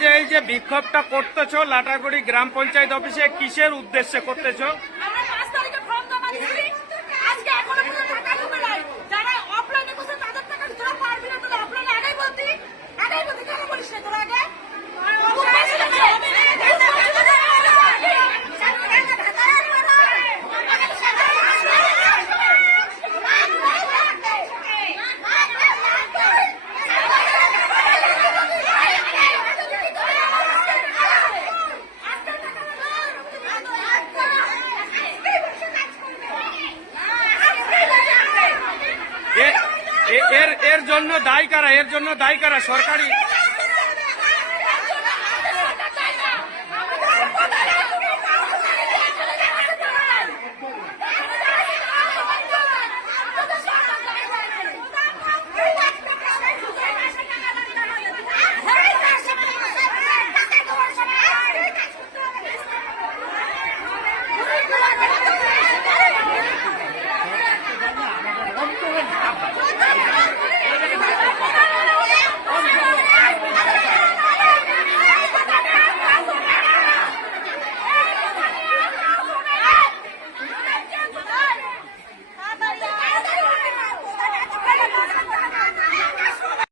যে এই যে বিক্ষোভটা করতেছো লাটাগুড়ি গ্রাম পঞ্চায়েত অফিসে কিসের উদ্দেশ্যে করতেছো? আমরা 5 তারিখে ফর্ম জমা দিয়েছি, আজকে এখনো পর্যন্ত টাকা ঢুকে নাই। যারা অফলাইনে করছে তাদের টাকা তোরা পারবি না, তোরা অফলাইনে আগেই বলতি কেন বলিস না তোরা আগে? এর জন্য দায়ী কারা? সরকারি